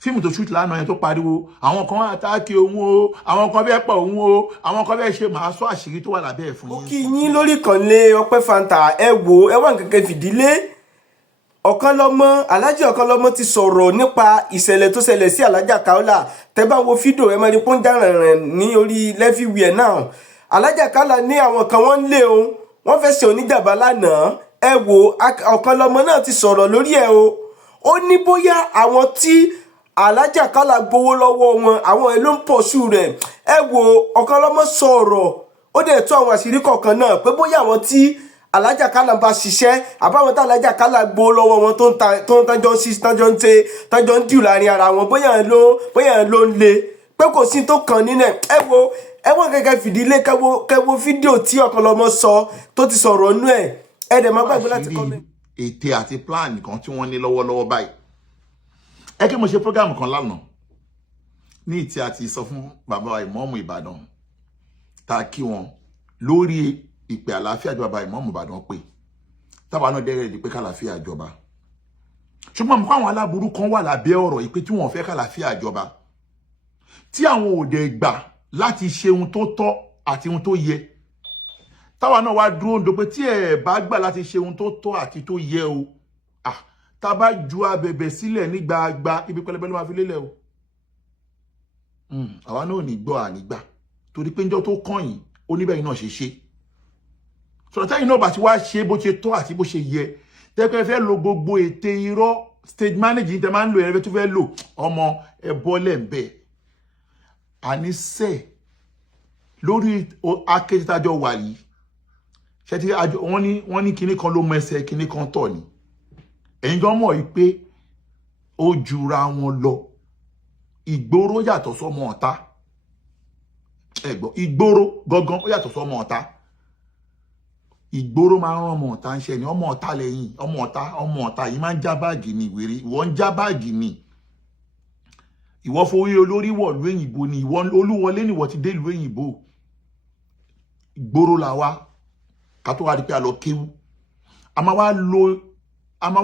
fíìmù tó shoot lánàá yẹn tó pariwo àwọn kan àtàkì òun o àwọn kan fẹ́ pọ̀ òun o àwọn kan fẹ́ ṣe màá sọ àṣírí tó wà lábẹ́ ẹ̀ fún yín. ó kí yín lórí ìkànnì Ọpẹ́ Fanta ẹ wò ẹ wà nǹkan fìdílé Ọ̀kanlọ́mọ Alhaji Ọ̀kanlọ́mọ ti sọ̀rọ̀ nípa ìṣẹ̀lẹ̀ tó ṣẹlẹ̀ sí Alhaja Kaola tẹ́ bá wo fídíò ẹ máa rí pọ́n jàrànràn ní orí lẹ́fíwìẹ̀ náà Alhaja Kaola ní àwọn kan wọ́n ń lé òun wọ́n fẹ́ ṣe oníjàmbá lánàá ẹ wò Ọ̀kanlọ́mọ náà ti sọ̀rọ̀ lórí ẹ̀ o ó ní bóyá àwọn tí Alhaja Kaola gbowó lọ́wọ́ wọn àwọn ẹ̀ ló ń pọ̀ sí rẹ̀ ẹ wò Ọ̀kanlọ́mọ sọ̀rọ̀ ó dẹ̀ tó àwọn àṣírí kọ̀ọ̀kan náà pé bóyá àwọn tí Alhaja Kaola bá ṣiṣẹ́ àbáwọn tí Alhaja Kaola gbowó lọ́wọ́ wọn tó ń tájọ́ ń dìú láàrin ara wọn bóyá ló ń le pé kò sí tó kàn nínú ẹ wò gẹ́gẹ́ fìdílé kẹwo fídíò tí Ọ̀kanlọ́mọ sọ tó ti sọ̀rọ̀ nú ẹ̀ dẹ̀ má gbàgbé láti comment. ète àti plan kan tí wọ́n ní lọ́wọ́lọ́wọ́ báyìí ẹ kí mo ṣe program kan lánàá ní ìtí àti sọ fún bàbá ìmọ̀ọ́mù Ìbàdàn tá a kí wọn lórí ìpè àlàáfíà ìjọba ìmọ̀ọ́mù Ìbàdàn pé tábà náà dẹ́rẹ́ di pé kàlàáfíà ìjọba ṣùgbọ́n mo kọ́ àwọn aláburú kan wà lábẹ́ ọ̀rọ̀ ìpè tí wọ́n fẹ́ kàlàáfíà ìjọba tí àwọn òde gbà láti ṣe ohun tó tọ́ àti ohun tó yẹ táwa náà wá dúró ń do pé tí ẹ bá gbà láti ṣe ohun tó tọ́ àti tó yẹ o tá a bá ju abẹ̀bẹ̀ sílẹ̀ ní gbagba ibi pẹlẹbẹ ló máa fi lélẹ̀ o àwa náà ò ní gbọ́ ànígbà torí pé njọ́ tó kàn yín oníbẹ̀yìn náà ṣe sọ̀rọ̀ táyìn náà bá ti wá ṣe bó ṣe tọ́ àti bó ṣe yẹ tẹ́pẹ́ fẹ́ lo gbogbo ète irọ́ stage manager tẹ́ máa ń lo ẹ̀rẹ́ tó fẹ́ lò ọmọ ẹ̀bọ́lẹ̀ ń bẹ̀ àníṣe lórí akéjìtájọ́ wà yìí ṣe ti wọ́n ní kinní kan ló mọ ẹsẹ̀ kinní kan tọ̀ ni ẹ̀yin gan mọ̀ yìí pé ó jura wọn lọ ìgboro yàtọ̀ sọ́mọ ọ̀tá ẹ̀gbọ́n ìgboro gangan ó yàtọ̀ sọ́mọ ọ̀tá ìgboro máa ń rán ọmọ ọ̀tá ń ṣe ni ọmọ ọ̀tá lẹ́yìn ọmọ ọ̀tá yìí máa ń já báàgì ni ìwéré ìwọ ń já báàgì ni ìwọ forí olórí wọ̀ ìlú òyìnbó ni ìwọ olúwọlé ni ìwọ ti dé ìlú òyìnbó ìgboro là wá ká tó wá di pé a lọ kéwú a máa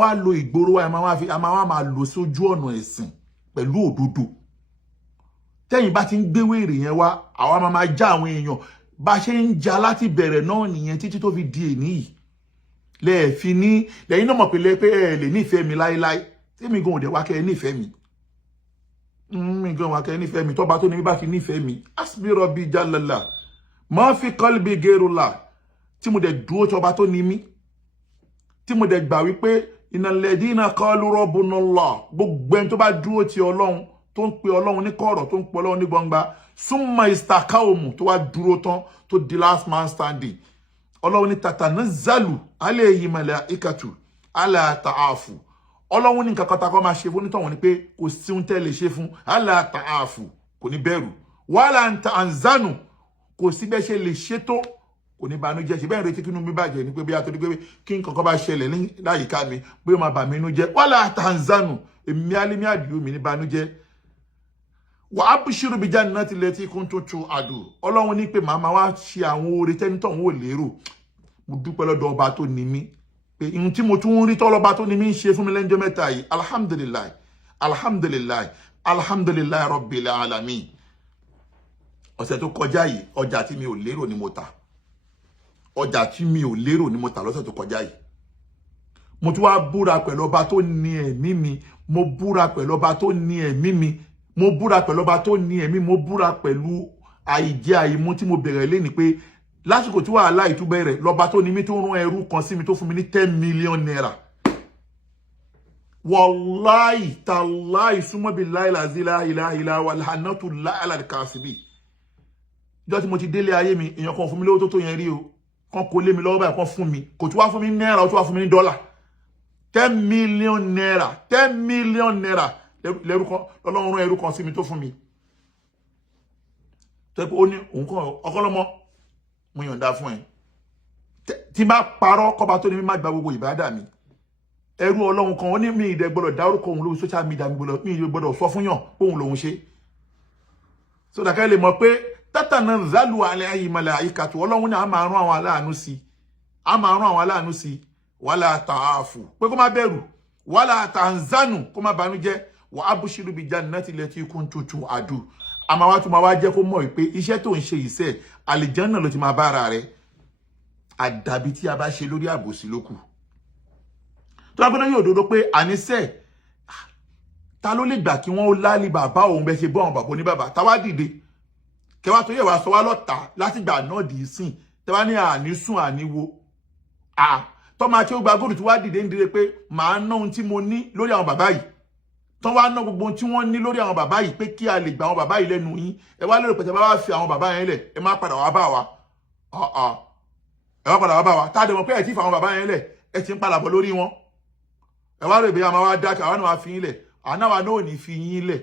wá lo ìgboro wa a máa lò sójú ọ̀nà ẹ̀sìn pẹ̀lú òdodo tẹ́yìn bá ti ń gbé wèrè yẹn wá àwa máa já àwọn èèyàn bá ṣe ń ja láti bẹ̀rẹ̀ náà nìyẹn títí tó fi di èní yìí lẹ́ẹ̀fi ní lẹ́yìn náà mọ̀ pé lẹ́pẹ́ ẹ lè nífẹ̀ẹ́ mi láéláé tẹ́mi gan òde wá kẹ́ ẹ nífẹ̀ẹ́ mi gan wá kẹ́ ẹ nífẹ̀ẹ́ mi tọ́ba tó ní bá fi nífẹ̀ẹ́ mi asbi rabbi jalala ma fi qalbi ghayrullah tí mo dẹ̀ dúró tọ́ba tó ní mí tí mo dẹ̀ gbà wípé innal ladina qalu rabbuna Allah gbogbo ẹni tó bá dúró ti Ọlọ́run tó ń pe Ọlọ́run ní kọ̀rọ̀ tó ń pe Ọlọ́run ní gbangba summa istaqamu tó wá dúró tán tó di last man standing Ọlọ́run ní tatanazzalu alayhi malaikatu alla ta'afu Ọlọ́run ní nǹkan kan tá kó máa ṣe fún onítọ̀hún ni pé kò sí ohun tẹ́ lè ṣe fún alla ta'afu kò ní bẹ̀rù wala ta'anzanu kò sí bẹ́ ṣe lè ṣe tó kò ní banújẹ́ ṣe bẹ́ẹ̀ retí kínú mi bàjẹ́ ni pé bí a tó di pé kí nǹkan kan bá ṣẹlẹ̀ ní láyìíká mi pé ó máa bà mí inú jẹ́ wala ta'anzanu èmi alimi àdìo mi ní banújẹ́ wa abshiru bi jannati lati kuntum tu'adu Ọlọ́run ní pé màmá wá ṣe àwọn oore tẹ́ni tó ń wò lérò mo dúpẹ́ lọ́dọ̀ ọba tó ní mí pé ihun tí mo tún rí tọ́lọ́ba tó ní mí ń ṣe fún mi lẹ́jọ́ mẹ́ta yìí alhamdulillah rabbil alamin ọ̀sẹ̀ tó kọjá yìí ọjà tí mi ò lérò ni mo tà lọ́sẹ̀ tó kọjá yìí mo tún wá búra pẹ̀lú ọba tó ní ẹ̀mí mi mo búra pẹ̀lú ọba tó ní ẹ̀mí mi mo búra pẹ̀lú ọba tó ní ẹ̀mí mo búra pẹ̀lú àìjẹ àìmú tí mo bẹ̀rẹ̀ lé ní pé lásìkò tí wàhálà ìtúbẹ̀rẹ̀ lọ́ba tó ní mi tó rán ẹrú kan sí mi tó fún mi ní 10 million naira wallahi tallahi summa billahi la ilaha illa huwa alhanatu la ala kasibi jọ́ tí mo ti délé ayé mi èèyàn kan fún mi lówó tó yẹn rí o kan kò lé mi lọ́wọ́ báyìí kan fún mi kò tún wá fún mi náírà ó tún wá fún mi ní dọ́là 10 million naira lẹ́rú kan Ọlọ́run rán ẹrú kan sí mi tó fún mi tó pé ó ní òun kan Ọ̀kanlọ́mọ mo yọ̀ǹda fún ẹ tí bá parọ́ kọ́ba tó ní mi má gba gbogbo ìbádà mi ẹrú Ọlọ́run kan ó ní mi ìdẹ gbọ́dọ̀ dárúkọ òun lórí social media mi gbọ́dọ̀ sọ fún yàn òun lòun ṣe so dàkẹ́ lè mọ̀ pé tatanazzalu alayhi malaikatu Ọlọ́run ní a máa rán àwọn aláàánú sí wala ta'afu pé kó má bẹ̀rù wala tanzanu kó má banújẹ́ wa abshiru bi jannati lati kuntum tu'adu àmọ́ wá tún máa wá jẹ́ kó mọ̀ pé iṣẹ́ tó ń ṣe iṣẹ́ àlìjánà ló ti máa bá ara rẹ̀ àdàbí tí a bá ṣe lórí àbòsí lókù tó bá gbọ́dọ̀ yóò dodo pé àníṣe ta ló lè gbà kí wọ́n ó lálì bàbá òun bẹ́ ṣe bọ́ àwọn bàbá oníbàbá táwa dìde kẹwàá tó yẹ wá sọ wá lọ́ta láti gbà náà dì í sìn tẹ́wá ní ànísùn àníwo tọ́ máa kí ó gba góòlù tí wá dìde ń dire pé màá ná ohun tí mo ní lórí àwọn bàbá yìí tọ́ wá ná gbogbo ohun tí wọ́n ní lórí àwọn bàbá yìí pé kí a lè gba àwọn bàbá yìí lẹ́nu yín ẹ wá lérò pé tẹ́ bá wá fi àwọn bàbá yẹn lẹ̀ ẹ má padà wá bá wa ẹ wá padà wá bá wa tá a dẹ̀ mọ̀ pé ẹ ti fa àwọn bàbá yẹn lẹ̀ ẹ ti ń padà bọ̀ lórí wọn ẹ wá rò ìbéyà máa wá dákẹ́ àwa náà wá fi yín lẹ̀ àwa náà ò ní fi yín lẹ̀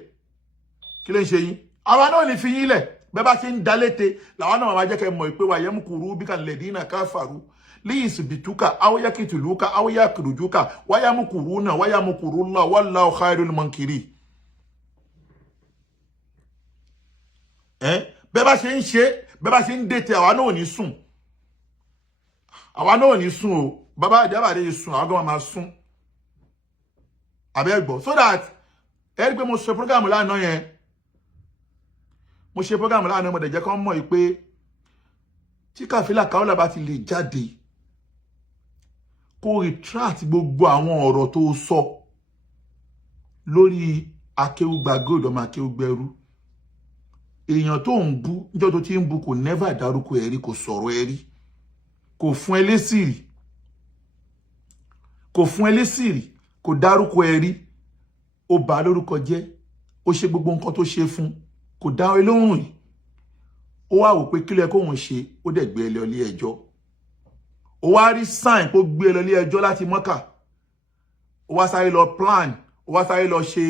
kí ló ń ṣe yín àwa náà ò ní fi yín lẹ̀ bẹ́ẹ̀ bá ṣe ń dalété làwọn náà máa jẹ́ kẹ́ mọ̀ pé wà yẹn kúrú bí kan lẹ́dínà káfàrú liyisbituka aw yakituluka aw yakrujuka wa yamkuruna wa yamkurullahu wallahu khairul makirin bẹ́ẹ̀ bá ṣe ń dètè àwa náà ò ní sùn o bàbá àdébàdé yìí sùn àwọn gan máa sùn àbẹ́ gbọ́ so that ẹ rí pé mo ṣe program lánàá yẹn mo dẹ̀ jẹ́ kán mọ̀ pé tí Kafila Kaola bá ti lè jáde kó retract gbogbo àwọn ọ̀rọ̀ tó sọ lórí Akeugba Gold ọmọ Akeugberu èèyàn tó ń bú níjọ́ tó ti ń bú kò never dárúkọ ẹ̀rí kò sọ̀rọ̀ ẹ̀rí kò fún ẹlẹ́sìrì kò dárúkọ ẹ̀rí ó bà lórúkọ jẹ́ ó ṣe gbogbo nǹkan tó ṣe fún kò dá ẹ lóhùn yìí ó wá wò pé kílẹ̀ kóhun ṣe ó dẹ̀ gbé ẹ lọ ilé ẹjọ́ ó wá rí sign kó gbé ẹ lọ ilé ẹjọ́ láti Mọ́kà ó wá sáré lọ plan ó wá sáré lọ ṣe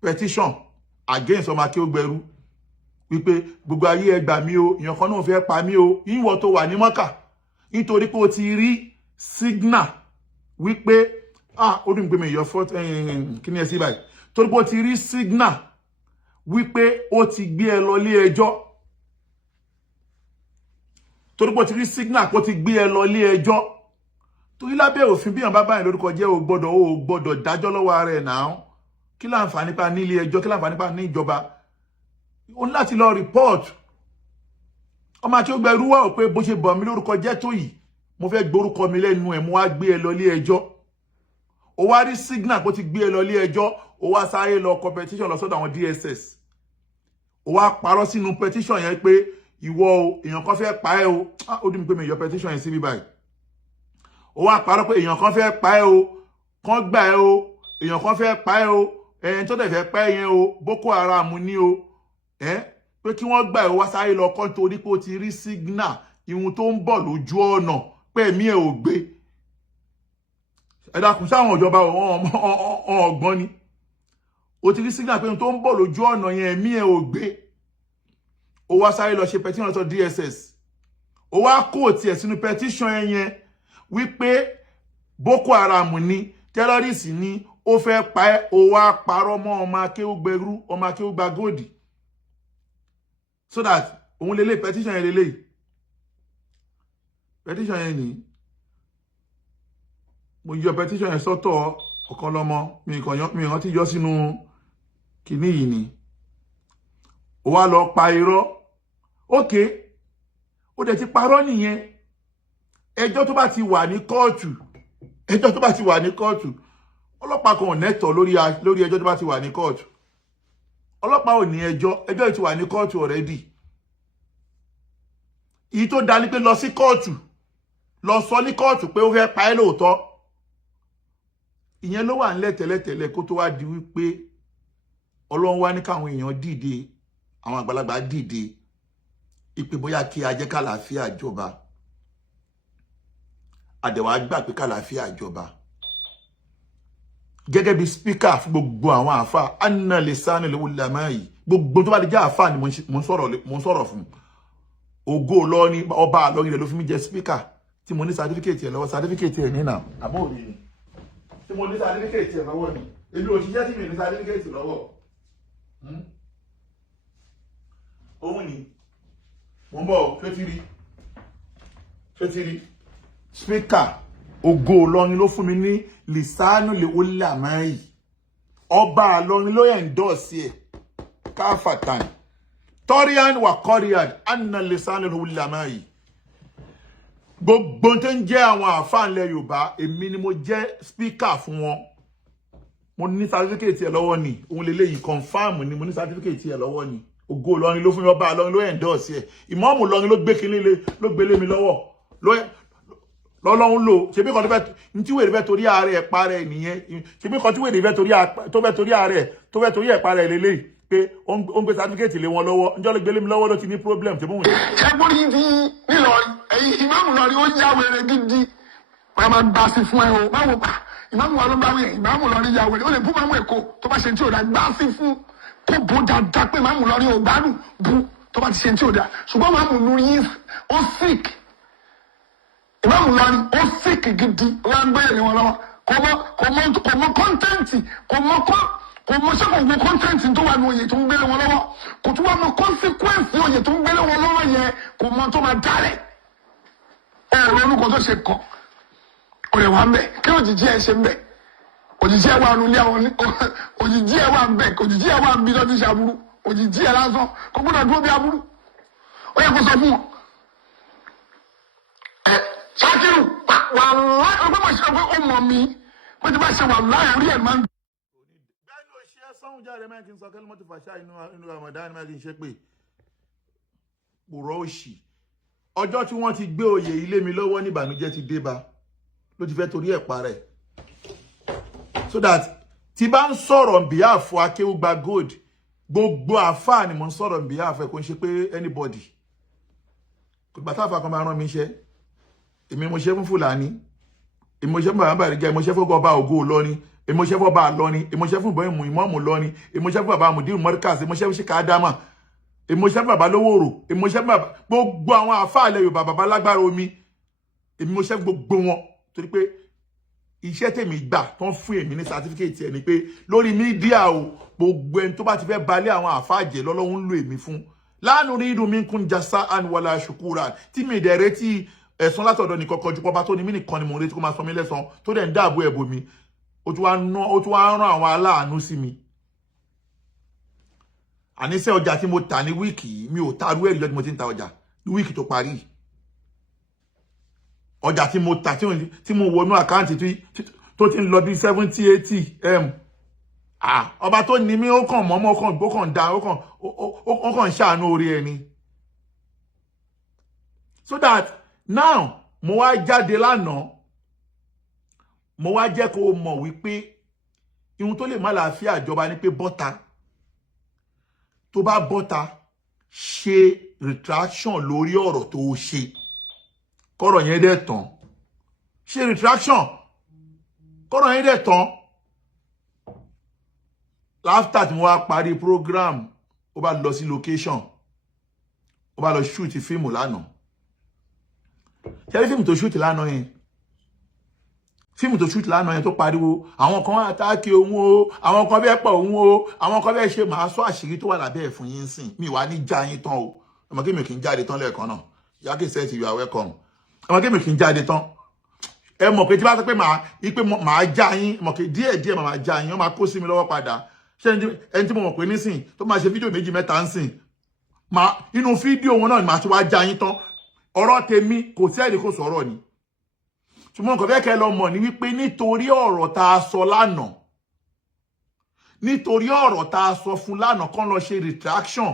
petition against ọmọ Akeugberu wípé gbogbo ayé ẹ gbà mí o èèyàn kan náà fẹ́ pa mí o ìwọ tó wà ní Mọ́kà nítorí pé o ti rí signal wípé ó dùn pé mi yọ fọ́t kí ni ẹ sí báyìí torí pé o ti rí signal wípé ó ti gbé ẹ lọ ilé ẹjọ́ torí pé ó ti rí signal pé ó ti gbé ẹ lọ ilé ẹjọ́ torí lábẹ́ òfin bí èèyàn bá báyìí lórúkọ jẹ́ o gbọ́dọ̀ dájọ́ lọ́wọ́ ara ẹ̀ náà kí láǹfààní pa ní ilé ẹjọ́ kí láǹfààní pa ní ìjọba ó ní láti lọ report ọmọ Akeugberu wà ó pé bó ṣe bọ̀ mí lórúkọ jẹ́ tó yìí mo fẹ́ gborúkọ mi lẹ́nu ẹ̀ mo wá gbé ẹ lọ ilé ẹjọ́ ó wá rí signal pé ó ti gbé ẹ lọ ilé ẹjọ́ ó wá sáré lọ competition lọ sọ́dọ̀ àwọn DSS ó wá parọ́ sínú petition yẹn pé ìwọ o èèyàn kan fẹ́ pa ẹ́ o ó dùn mí pé mi yọ petition yẹn sí bí báyìí ó wá parọ́ pé èèyàn kan fẹ́ pa ẹ́ o kan gbà ẹ́ o èèyàn kan fẹ́ pa ẹ́ o ẹ̀yìn tó dẹ̀ fẹ́ pa ẹ́ yẹn o Boko Haram ní o pé kí wọ́n gbà ẹ́ wá sáré lọ kọ́ nítorí pé ó ti rí signal ìhun tó ń bọ̀ lójú ọ̀nà pé ẹ̀mí ẹ̀ ò gbé ẹ dákun sáwọn ìjọba ọgbọ́n ni ó ti rí signal pé ohun tó ń bọ̀ lójú ọ̀nà yẹn ẹ̀mí ẹ̀ ò gbé ó wá sáré lọ ṣe petition lọ́sọ̀ DSS ó wá kó tiẹ̀ sínú petition yẹn wípé Boko Haram ní terrorist ní ó fẹ́ pa ẹ́ ó wá parọ́ mọ́ ọmọ Akeugberu ọmọ Akeugba Gold so that òun lélẹ̀ petition yẹn lélẹ̀ petition yẹn ni mo yọ petition yẹn sọ́tọ̀ ọ̀kan lọ́mọ mi ìrántí yọ sínú kìíní yìí ni ó wá lọ pa irọ́ ókè ó dẹ̀ ti parọ́ nìyẹn ẹjọ́ tó bá ti wà ní kóòtù ọlọ́pàá kan ò nẹ́tọ̀ lórí ẹjọ́ tó bá ti wà ní kóòtù ọlọ́pàá ò ní ẹjọ́ ti wà ní kóòtù already èyí tó dá ní pé lọ sí kóòtù lọ sọ ní kóòtù pé ó fẹ́ pa ẹ́ lóòótọ́ ìyẹn ló wà nílẹ̀ tẹ́lẹ̀tẹ́lẹ̀ kó tó wá di wípé Ọlọ́run wá ní káwọn èèyàn dìde àwọn àgbàlagbà dìde ìpè bóyá kí a jẹ́ kàlàáfíà jọba àdẹ̀wà gbà pé kàlàáfíà jọba gẹ́gẹ́ bí spíkà fún gbogbo àwọn àfà anna lisani lewulama yìí gbogbo tó bá di jẹ́ àfà ni mo ń sọ̀rọ̀ fún ògo Ìlọrin ọba Ìlọrin ló fi mí jẹ spíkà tí mo ní certificate ẹ̀ lọ́wọ́ certificate ẹ̀ nínà àbọ̀ òní ni tí mo ní certificate ẹ̀ lọ́wọ́ ni èmi ò ṣiṣẹ́ tí mi ní certificate lọ́wọ́ òun ni mo ń bọ̀ fẹ́tìrí spíkà ògo Ìlọrin ló fún mi ní lisanu lewulama yìí ọba Ìlọrin ló endorse ẹ̀ káfàtàn tọ́ríàn wà kọ́ríàn anna lisanul ulama'i gbogbo tó ń jẹ́ àwọn àfáà ńlẹ̀ Yorùbá èmi ni mo jẹ́ speaker fún wọn mo ní certificate ẹ̀ lọ́wọ́ ni òun lélẹ́yìí confirm ni mo ní certificate ẹ̀ lọ́wọ́ ni ògo Ìlọrin ló fún mi ọba Ìlọrin ló endorse ẹ̀ ìmáàmù Ìlọrin ló gbé kinní ló gbélé mi lọ́wọ́ lọ́lọ́run lò ṣebí kan tó fẹ́ ntí wèrè fẹ́ torí ààrẹ ẹ̀ parẹ́ nìyẹn ṣebí kan tí wèrè fẹ́ torí ààrẹ tó fẹ́ torí ẹ̀ parẹ́ lélẹ́yìí pé ó ń gbé certificate lé wọn lọ́wọ́ ǹjọ́ ló gbélé mi lọ́wọ́ ló ti ní problem tó bóun. ẹgbọ́n yìí ti nílọrin ẹ̀yin ìmáàmù Ìlọrin ó já wèrè gidi wọ́n máa gbà sí fún ẹ o báwo pa ìmáàmù wa ló bá wẹ̀ ìmáàmù Ìlọrin ya wèrè ó lè bú máàmù Èkó tó bá ṣe tí ò dá gbà sí fún kó bó dáadáa pé ìmáàmù Ìlọrin ò gbádùn bú tó bá ti ṣe tí ò dá ṣùgbọ́n ìmáàmù Ìlọrin ó sick ìmáàmù Ìlọrin ó sick gidi wọ́n gbé ẹ̀rẹ̀ wọn lọ́wọ́ kò mọ kọ́ńtẹ́ǹtì kò mọ sẹ́kọ̀ọ́ kọ́ńtẹ́ǹtì tó wà ní oyè tó ń gbélé wọn lọ́wọ́ kò tún wà mọ consequence oyè tó ń gbélé wọn lọ́wọ́ yẹn kò mọ tó máa dálẹ̀ ẹ̀rọ orúkọ tó ṣe kàn ọ̀rẹ́ wa ń bẹ̀ kí òjìjí ẹ̀ ṣe ń bẹ̀ òjìjí ẹ̀ wà nulẹ̀ àwọn òjìjí ẹ̀ wà ń bẹ̀ òjìjí ẹ̀ wà ń bí lọ́dún ṣe aburú òjìjí ẹ̀ lásán kò gbọ́dọ̀ dúró bí aburú ó yẹ kó sọ fún wọn. Ṣákírù wà láì ọgbọ́n máa ṣe ọgbọ́n ó mọ̀ mí wọ́n ti bá ṣe wà láì orí ẹ̀ máa ń. bẹ́ẹ̀ ló ṣe é sọ́hún jáde máa kí n sọ kẹ́lí mọ́tò fàṣà inú Ramadan máa kí n ṣe pé pòrọ̀ òṣì ọjọ́ tí wọ́n ti gbé oyè ilé mi lọ́wọ́ ní ìbànújẹ́ ti dé bá ló ti fẹ́ torí ẹ̀ parẹ́ so that tí bá ń sọ̀rọ̀ on behalf Akéwùgbà Gold gbogbo àfáà ni mo ń sọ̀rọ̀ on behalf ẹ̀ kò ń ṣe pé anybody kò gbà táàfà kan máa rán mi iṣẹ́ èmi mo ṣe fún Fúlàní èmi mo ṣe fún bàbá Bàrígà èmi mo ṣe fún ọba Ògo Ìlọrin èmi mo ṣe fún ọba Ìlọrin èmi mo ṣe fún ìmọ̀ọ́mù Ìlọrin èmi mo ṣe fún bàbá Mùdírù Mọ́ríkàsì èmi mo ṣe fún Ṣíkà Ádámà èmi mo ṣe fún bàbá Lówórò èmi mo ṣe fún bàbá gbogbo àwọn àfáà ilẹ̀ Yorùbá bàbá Lágbára Omi èmi mo ṣe fún gbogbo wọn torí pé iṣẹ́ tèmi gbà tó ń fún èmi ní certificate ẹ̀ ni pé lórí mídíà o gbogbo ẹni tó bá ti fẹ́ balẹ̀ àwọn àfáà jẹ́ lọ́lọ́run ń lo èmi fún láàánú rí inú mi ń kún jasa anwala ṣùkúra tí mi dẹ̀ retí ẹ̀sán látọ̀dọ̀ ní kọ́kọ́ ju pọ́pá tó ní mí nìkan ni mo retí kó máa sọ mí lẹ́san tó dẹ̀ ń dáàbò ẹ̀bò mi ó tún wá rán àwọn aláàánú sí mi àníṣe ọjà tí mo tà ní wíìkì yìí mi ò tarú ẹ̀rí lọ́jọ́ tí mo ti ń ta ọjà ní wíìkì tó parí ọjà tí mo tà tí mo wọnú àkáǹtì tó ti ń lọ bí 70-80 ọba tó ní mí ó kàn mọ́mọ́ ó kàn dá ó kàn ṣàánú orí ẹni so that now mo wá jáde lánàá mo wá jẹ́ kó mọ̀ wípé ihun tó lè má láàfíà ìjọba ni pé bọ́ta tó bá bọ́ta ṣe retraction lórí ọ̀rọ̀ tó ṣe kọ́rọ̀ yẹn dẹ̀ tán ṣe retraction kọ́rọ̀ yẹn dẹ̀ tán after tí mo wá parí program ó bá lọ sí location ó bá lọ shoot fíìmù lánàá ṣe fíìmù tó shoot lánàá yẹn tó pariwo àwọn kan àtàkì òun o àwọn kan bẹ́ẹ̀ pọ̀ òun o àwọn kan bẹ́ẹ̀ ṣe máa sọ àṣírí tó wà lábẹ́ ẹ̀ fún yín sìn mi wá ní já yín tán o ọmọ kí mi kì í jáde tán lẹ́ẹ̀kan náà Yaki said you are welcome ọmọ kí mi kì í jáde tán ẹ mọ̀ pé tí bá sọ pé màá já yín mọ̀ pé díẹ̀ màá já yín ó máa kó sí mi lọ́wọ́ padà ṣé ẹni tí mo mọ̀ pé nísìn tó máa ṣe fídíò 2-3 ń sìn inú fídíò wọn náà ni màá ti wá já yín tán ọ̀rọ̀ tèmi kò sí ẹ̀rí kò sọ̀rọ̀ ni ṣùgbọ́n nǹkan fẹ́ kẹ́ lọ mọ̀ ní wípé nítorí ọ̀rọ̀ tá a sọ lánàá nítorí ọ̀rọ̀ tá a sọ fún lánàá kán lọ ṣe retraction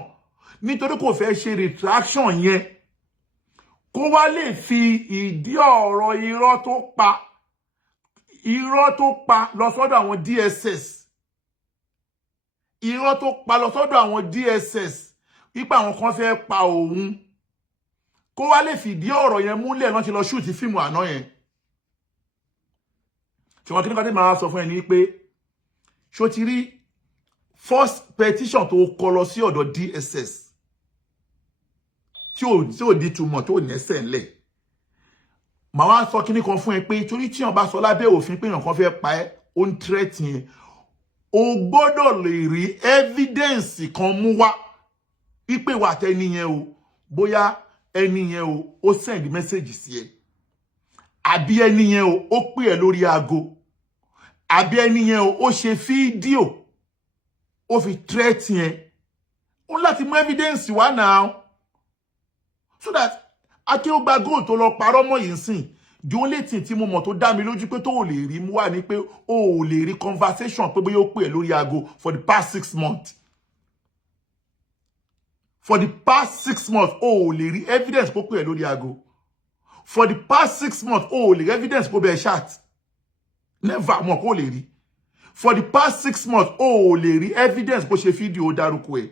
nítorí kò fẹ́ ṣe retraction yẹn kó wá lè fi ìdí ọ̀rọ̀ irọ́ tó pa lọ sọ́dọ̀ àwọn DSS irọ́ tó pa lọ sọ́dọ̀ àwọn DSS ipa àwọn kan fẹ́ pa òun kó wá lè fìdí ọ̀rọ̀ yẹn múlẹ̀ lọ́n ṣe lọ ṣúùtì fíìmù àná yẹn ṣùgbọ́n kí ní kan tí màá sọ fún ẹ ní pé ṣó ti rí first petition tó kọ lọ sí ọ̀dọ̀ DSS tí ò di túmọ̀ tó nẹ́sẹ̀ ńlẹ̀ màá wá sọ kíní kan fún ẹ pé torí tí wọn bá sọ lábẹ́ òfin pé èèyàn kan fẹ́ pa ẹ́ ó ń tírẹ́tì yẹn o gbọ́dọ̀ lè rí evidence kan mú wá wípé wà tẹ́ni yẹn o bóyá ẹni yẹn o ó send message sí ẹ àbí ẹni yẹn o ó pè ẹ́ lórí aago àbí ẹni yẹn o ó ṣe fídíò ó fi threat yẹn ó láti mú evidence wá now so that Akeugba Gold tó lọ parọ́ mọ́ yìí sìn the only thing tí mo mọ̀ tó dá mi lójú pé tó ò lè rí mú wá ní pé ó ò lè rí conversation pé bóyá ó pè lórí aago for the past 6 months. For the past 6 months, ó ò lè rí evidence kó pè lórí aago. For the past 6 months, ó ò lè rí evidence kó bẹ chat. Never mọ̀ kó lè rí. For the past 6 months, ó ò lè rí evidence kó ṣe fídíò ó dárúkọ ẹ̀.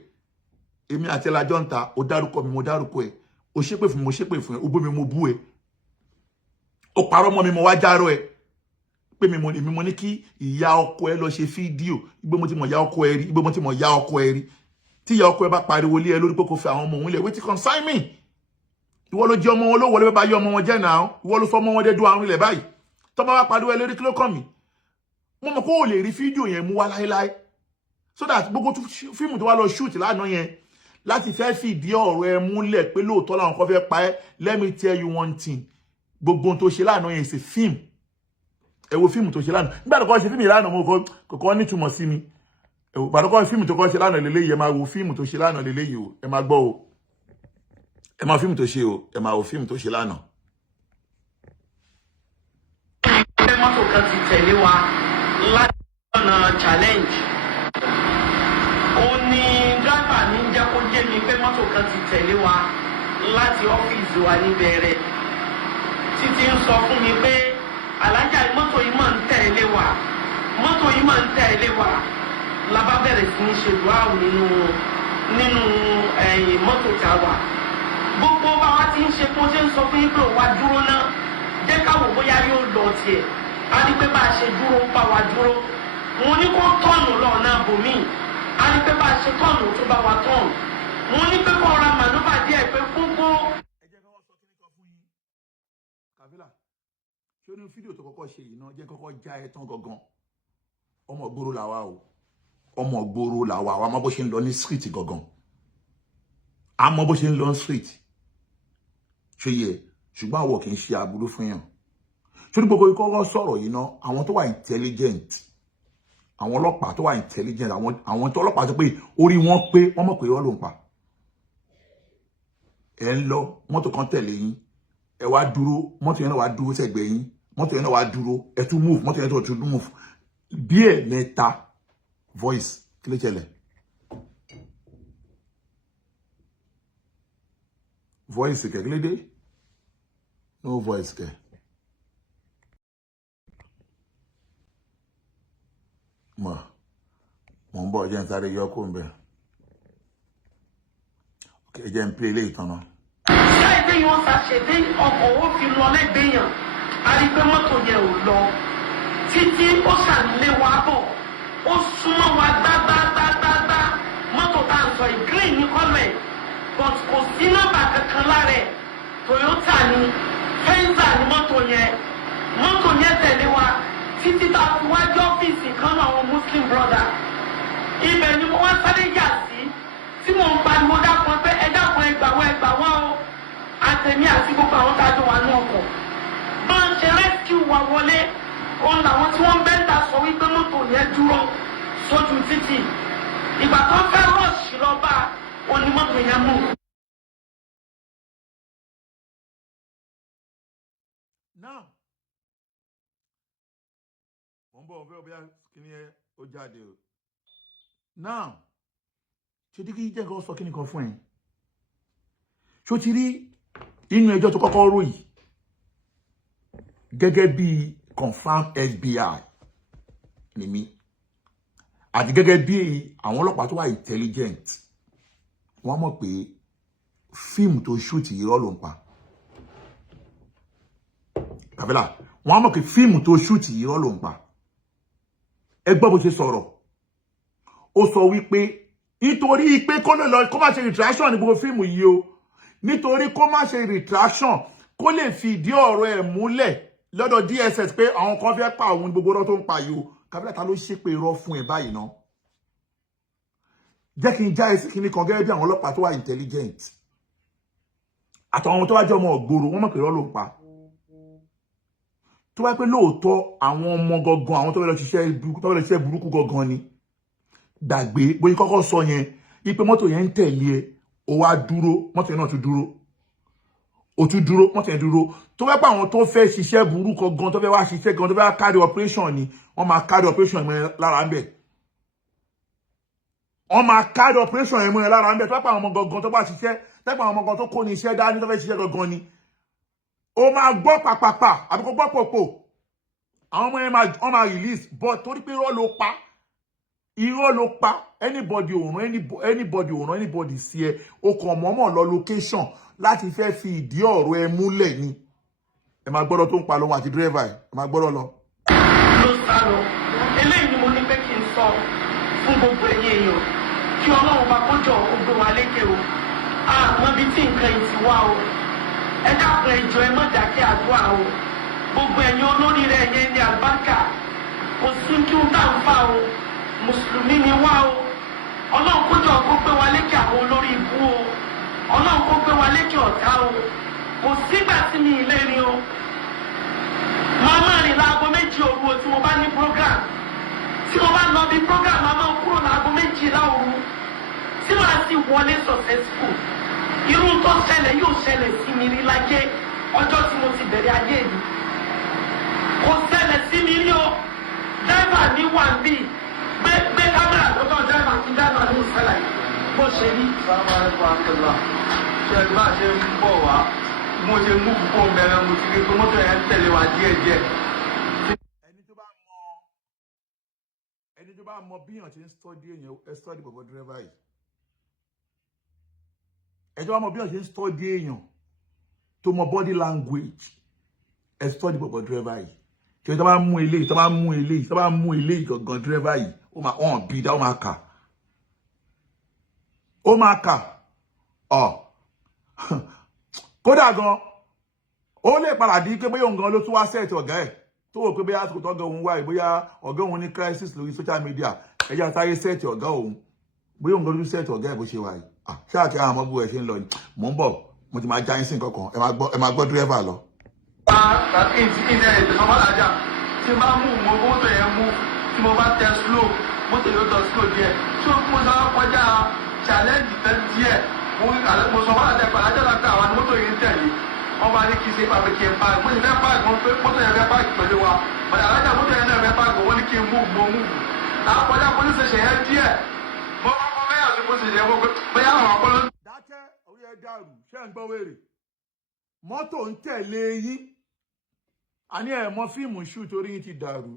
Èmi àti Elajo ń ta, ó dárúkọ mi, mo dárúkọ ẹ̀. Ó ṣépè fún mi, mo ṣépè fún ẹ, ó bú mi, mo bú ẹ. Ó parọ́ mọ́ mi, mo wá járọ ẹ. Pé mi mo ní kí ìyá ọkọ ẹ lọ ṣe fídíò. Igbe mo ti mọ̀ ìyá ọkọ ẹ rí, igbe mo ti mọ̀ ìyá ọkọ ẹ rí. Tí ìyá ọkọ ẹ bá pariwo lé ẹ lórí pé kó fẹ́ àwọn ọmọ òun lẹ̀, wetin concern me? Ìwọ ló jẹ́ ọmọ wọn ló wọlé bá yọ ọmọ wọn jẹ́ náà. Ìwọ ló sọ ọmọ wọn dé dùn àrùn ilẹ̀ báyìí. Tó bá wá pariwo ẹ lórí kí ló kàn mí? Mo mọ̀ kó o lè rí fídíò yẹn mú wá láéláé. So that gbogbo fíìmù tó wá lọ shoot lánàá yẹn láti fẹ́ fìdí ọ̀rọ̀ ẹ múlẹ̀ pé lóòótọ́ làwọn kan fẹ́ pa ẹ́. Let me tell you one thing. Gbogbo ohun tó ṣe lánàá yẹn ṣe fíìmù. Ẹ wo fíìmù tó ṣe lánàá. Nígbà tó kọ́ ṣe fíìmù lánàá mo kọ́kọ́ nítumọ̀ sí mi. Ẹ wo gbàdọ́ kọ́ fíìmù tó kọ́ ṣe lánàá lélẹ́yìí ẹ máa wo fíìmù tó ṣe lánàá lélẹ́yìí o. Ẹ máa gbọ́ o. Ẹ máa fíìmù tó ṣe o. Ẹ máa wo fíìmù tó ṣe lánàá. Ṣé mọ́tò kan ti tẹ̀lé wa láti ọ̀nà challenge? Ó ní dráìbà ní jẹ́ kó jẹ́ mi pé mọ́tò kan ti tẹ̀lé wa láti ọ́fíìsì wa níbẹ̀rẹ̀. Títí ń sọ fún mi pé alájà mọ́tò yìí máa ń tẹ̀lé wa. Mọ́tò yìí máa ń tẹ̀lé wa. La bá bẹ̀rẹ̀ sí ní ṣe dùáwù nínú mọ́tò tá a wà. Gbogbo bá wa ti ń ṣe kó ṣe ń sọ fún yín pé òwa dúró náà. Jẹ́ káwọ̀ bóyá yóò lọ tiẹ̀. A ní pé bá a ṣe dúró ń bá wa dúró. Mo ní kó tọ̀nù lọ́nà bòmí. A ní pé bá a ṣe tọ̀nù tó bá wa tọ̀nù. Mo ní pé kó ra mànúbà díẹ̀ pé gbogbo. Ẹ jẹ́ kí wọ́n sọ kíní kan fún yín. Kàbílà, ṣé o ní fídíò tó kọ́kọ́ ṣe yìí náà jẹ́ kọ́kọ́ já ẹ tán gangan. Ọmọ ìgboro làwa o. Ọmọ ìgboro làwa. Àwa mọ bó ṣe ń lọ ní street gangan. A mọ bó ṣe ń lọ ní street. Ṣé yẹ? Ṣùgbọ́n àwọ̀ kì í ṣe aburú fún yàn. Ṣé gbogbo ikọ́ sọ̀rọ̀ yìí náà àwọn tó wà intelligent, àwọn ọlọ́pàá tó wà intelligent, àwọn tó ọlọ́pàá tó pé orí wọn pé wọ́n mọ̀ pé irọ́ ló ń pa. Ẹ ń lọ mọ́tò kan tẹ̀lé yín, ẹ wá dúró, mọ́tò yẹn náà wá dúró sẹ́gbẹ̀ẹ́ yín, mọ́tò yẹn náà wá dúró, ẹ tún move, mọ́tò yẹn tó tún move. Bí ẹ̀ mẹ́ta voice kí ló ṣẹlẹ̀? Voice kẹ̀kílédé? No voice kẹ̀. Mo ń bọ̀ jẹ́ ń sáré yọ kó ń bẹ̀. Okay, jẹ́ ń pè ilé ìtànà. Láìpé yìí wọ́n ṣàṣedé ọkọ̀ owó fi lọ lẹ́gbẹ̀ẹ́ yàn. A rí pé mọ́tò yẹn ò lọ. Títí ó ṣàlè wa bọ̀. Ó súnmọ́ wa gbágbágbágbá. Mọ́tò tá à ń sọ yìí green ní kọ́lọ̀ ẹ̀. But kò sí nọ́mbà kankan lára ẹ̀. Toyota ni Venza ni mọ́tò yẹn. Mọ́tò yẹn tẹ̀lé wa. Títí tá a fi wájú ọ́fíìsì kan náà àwọn Muslim brother. Ibẹ̀ ni wọ́n sáré yà sí. Tí mò ń pariwo dákun pé ẹ dákun ẹgbà wọn o. Àtẹ̀mí àti gbogbo àwọn tá a jọ wà ní ọkọ̀. Bá ń ṣe rescue wa wọlé. Òun làwọn tí wọ́n bẹ́ńtà sọ wípé mọ́tò yẹn dúró sójú títì. Ìgbà tó ń fẹ́ rọ́ọ̀ṣì lọ bá onímọ́tò yẹn mú. Now, wọ́n bọ̀ ọ̀fẹ́ ọ̀bẹ́ kíní ẹ ó jáde o. Now, ṣe dígí jẹ́ kó sọ kíní kan fún ẹ. Ṣó ti rí inú ẹjọ́ tó kọ́kọ́ rò yìí gẹ́gẹ́ bí confirm FBI ni mí àti gẹ́gẹ́ bí àwọn ọlọ́pàá tó wà intelligent wọ́n mọ̀ pé fíìmù tó shoot irọ́ ló ń pa. Kàbílà, wọ́n mọ̀ pé fíìmù tó shoot irọ́ ló ń pa. Ẹ gbọ́ bó ṣe sọ̀rọ̀. Ó sọ wípé nítorí pé kó má ṣe retraction ní gbogbo fíìmù yìí o. Nítorí kó má ṣe retraction kó lè fìdí ọ̀rọ̀ ẹ̀ múlẹ̀ lọ́dọ̀ DSS pé àwọn kan fẹ́ pa òun gbogbo ọ̀rọ̀ tó ń pa yìí o. Kàbílà, ta ló ṣépè irọ́ fún ẹ báyìí náà? Jẹ́ kí n já ẹsẹ̀ kíní kan gẹ́gẹ́ bí àwọn ọlọ́pàá tó wà intelligent. Àtàwọn tó wá jẹ́ ọmọ ògbóró wọ́n mọ̀ pé irọ́ ló ń pa. Tó wá pé lóòótọ́ àwọn ọmọ gangan àwọn tó fẹ́ lọ ṣiṣẹ́ burúkú gangan ni gbàgbé bóyá kọ́kọ́ sọ yẹn ipe mọ́tò yẹn ń tẹ̀lé ẹ ó wá dúró mọ́tò yẹn náà tún dúró ó tún dúró mọ́tò yẹn dúró tó fẹ́ pa àwọn tó fẹ́ ṣiṣẹ́ burúkọ gan tó fẹ́ wá ṣiṣẹ́ gan tó fẹ́ wá carry operation ni wọ́n máa carry operation yẹn lára ń bẹ̀ wọ́n máa carry operation yẹn lára ń bẹ̀ tó fẹ́ pa àwọn ọmọ gangan tó bá ṣiṣẹ́ tó fẹ́ pa àwọn ọmọ gangan tó kó ní iṣẹ́ dání tó fẹ́ ṣiṣẹ́ gangan ni ó máa gbọ́ pàpàpà àbí kó gbọ́ pòpò àwọn ọmọ yẹn máa release but torí pé irọ́ ló pa anybody ò rán anybody sí ẹ o kàn mọ́mọ́ lọ location láti fẹ́ fi ìdí ọ̀rọ̀ ẹ múlẹ̀ ni ẹ máa gbọ́dọ̀ tó ń pa lọ́wọ́ àti dírẹ́fà ẹ máa gbọ́dọ̀ lọ. ló sá lọ eléyìí ni mo ní pé kí n sọ fún gbogbo ẹ̀yin èèyàn kí ọlọ́run bá kó jọ ó gbé wa lékè o àmọ́ ibi tí nǹkan yìí ti wá o ẹ dákun ẹ jọ̀ọ́ ẹ má dákẹ́ àdúrà o gbogbo ẹ̀yin olórí rẹ̀ yẹn ní àlùbáríkà kò sí kí n tà ń fà o mùsùlùmí ni wá o ọlọ́run kó jọ kó gbé wa lékè àwọn olórí ibú o ọlọ́run kó gbé wa lékè ọ̀tá o kò sígbà tí mi ì lè rí o máa máa rìn láago 2 òru o tí mo bá ní program tí mo bá lọ bí program máa máa kúrò láago 2 òru tí màá sì wọlé successful irú tó ṣẹlẹ̀ yóò ṣẹlẹ̀ sí mi rí láyé ọjọ́ tí mo ti bẹ̀rẹ̀ ayé mi kò ṣẹlẹ̀ sí mi rí o dáìbà ní wà ń bì gbé kámẹ́rà lọ́tọ̀ dáìbà ní ìṣẹ̀lẹ̀ bó ṣe rí. sábà ń fa àtẹ̀lá ṣe bá ṣe ń bọ̀ wá mo ṣe mú púpọ̀ mẹ́rin mo ti rí pé mọ́tò yẹn ń tẹ̀lé wa díẹ̀díẹ̀. ẹni tó bá mọ bíyàn ṣe ń stọ́dí èèyàn ẹ stọ́dí bọ̀bọ̀ dírẹ́fà yìí ẹjọ́ bá mọ bíyàn ṣe ń stọ́dí èèyàn tó mọ body language ẹ stọ́dí bọ̀bọ̀ dírẹ́fà yìí kí ẹ tó bá mú eléyìí tó bá mú eléyìí tó bá mú eléyìí gangan dírẹ́fà yìí ó máa hàn bí dá ó máa kà kódà gan ó lè padà di pé bóyá òun gan ló tún wá sẹ́ẹ̀tì ọ̀gá ẹ̀ tó wò pé bóyá àsìkò tó ọ̀gá òun wáyé bóyá ọ̀gá òun ní crisis lórí social media ẹ̀yà sáré sẹ́ẹ̀tì ọ̀gá òun bóyá òun gan ló tún sẹ́ẹ̀tì ọ̀gá ẹ̀ bó ṣe wáyé ṣáà kí àwọn ọmọ bú ẹ ṣe ń lọ mò ń bọ̀ mo ti máa já yín sí nǹkan kan ẹ máa gbọ́ dírẹ́fà lọ. ilẹ̀ ìtẹ̀sọ́mọ́lájà tí n bá mú mọ́tò yẹn mú tí mo bá tẹ slow mọ́tò yóò tọ slow díẹ̀ tí mo sọ kọjá challenge tẹ́ díẹ̀ mo sọ fún àjẹpà àjẹpà àwọn mọ́tò yìí ń tẹ̀lé wọ́n bá ní kí n ṣe pàbí kí n pa mo sì fẹ́ páàkì wọn pé mọ́tò yẹn fẹ́ páàkì pẹ̀lú wa ọ̀dà alájà mọ́tò yẹn náà fẹ́ páàkì wọ́n ní kí n mú àkọjá police station yẹn díẹ̀ mo kọ́kọ́ mẹ́yà sí police station yẹn mo pé bóyá àwọn ọpọlọ. dákẹ́ orí ẹ dàrú ṣé ń gbọ́ wèrè mọ́tò ń tẹ̀lé yín àní ẹ̀ mọ fíìmù ṣù torí yín ti dàrú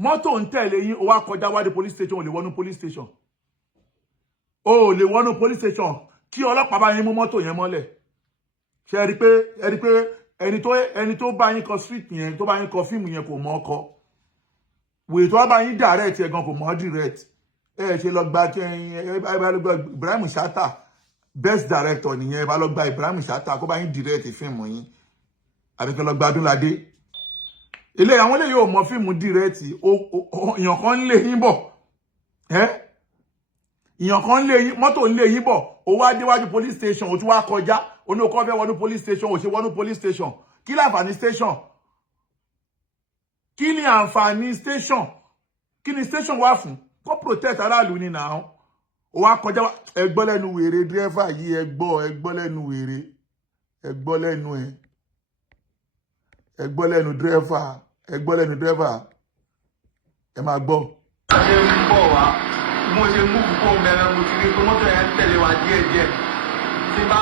mọ́tò ń tẹ̀lé yín ó wá kọjá wá dé police station ò lè wọnú police station kí ọlọ́pàá bá yín mú mọ́tò yẹn mọ́lẹ̀ ṣe ẹ rí pé ẹni tó bá yín kọ street yẹn tó bá yín kọ fíìmù yẹn kò mọ ọkọ wèé tó bá yín direct ẹ̀ gan kò mọ direct ẹ ṣe lọ gba Ibrahim Chatta best director nìyẹn ẹ bá lọ gba Ibrahim Chatta kó bá yín direct fíìmù yín àbíkẹ́ lọ gba Adúnládé ilé àwọn ilé yóò mọ fíìmù direct èèyàn kan ń lé yín bọ̀ èèyàn kan ń lé yín mọ́tò ń lé yín bọ̀ ó wá déwájú police station ó tún wá kọjá ó ní ó kọ́ fẹ́ wọnú police station ó ṣe wọnú police station kí láǹfààní station kí ni àǹfààní station kí ni station wà fún kó protect aráàlú ni náà ó wá kọjá ẹgbọ́ lẹ́nu wèrè dírẹ́fà yìí ẹgbọ́ lẹ́nu wèrè ẹgbọ́ lẹ́nu dírẹ́fà ẹ máa gbọ́. ṣe ń bọ̀ wá mo ṣe mú púpọ̀ mẹ́rin mo ti rí pé mọ́tò yẹn ń tẹ̀lé wa díẹ̀díẹ̀ tí bá